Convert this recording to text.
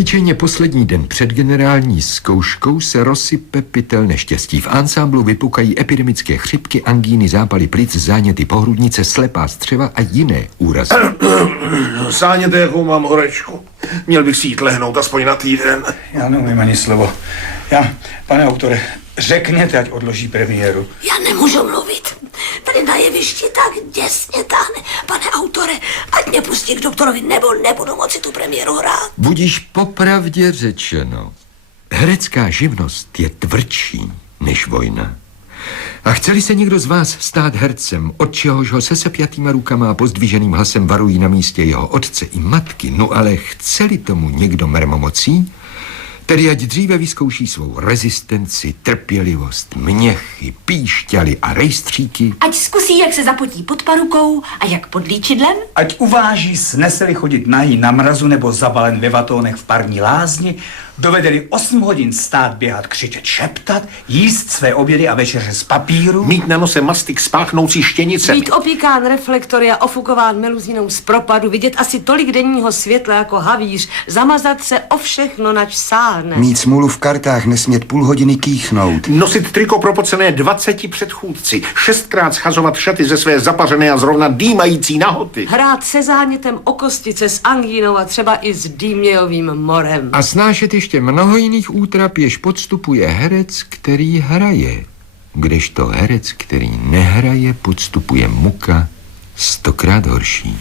Obyčejně poslední den před generální zkouškou se rozsype pytel neštěstí. V ansámblu vypukají epidemické chřipky, angíny, zápaly plic, záněty pohrudnice, slepá střeva a jiné úrazy. Sáněte, jakou mám horečku. Měl bych si jít lehnout aspoň na týden. Já neumím ani slovo. Pane autore, řekněte, ať odloží premiéru. Já nemůžu mluvit. Tady na jevišti tak děsně táhne. Pane autore, ať mě pustí k doktorovi, nebo nebudu moci tu premiéru hrát. Budíš popravdě řečeno. Herecká živnost je tvrdší než vojna. A chce-li se někdo z vás stát hercem, od čehož ho se sepjatýma rukama a pozdviženým hlasem varují na místě jeho otce i matky, no ale chce-li tomu někdo mermomocí, tedy ať dříve vyzkouší svou rezistenci, trpělivost, měchy, píšťaly a rejstříky. Ať zkusí, jak se zapotí pod parukou a jak pod líčidlem. Ať uváží, sneseli chodit nahý na mrazu nebo zabalen ve vatónech v parní lázni, dovedeli 8 hodin stát, běhat, křičet, šeptat, jíst své obědy a večeře z papíru. Mít na nose mastik spáchnoucí štěnice. Být opíkán reflektory a ofukován meluzínou z propadu, vidět asi tolik denního světla jako havíř, zamazat se o všechno, nač sáhne. Mít smůlu v kartách, nesmět půl hodiny kýchnout. Nosit triko propocené 20 předchůdci. 6krát schazovat šaty ze své zapařené a zrovna dýmající nahoty. Hrát se zánětem o kostice s angínou a třeba i s dýmějovým morem. A snášet ještě mnoho jiných útrap, jež podstupuje herec, který hraje. Kdežto herec, který nehraje, podstupuje muka 100krát horší.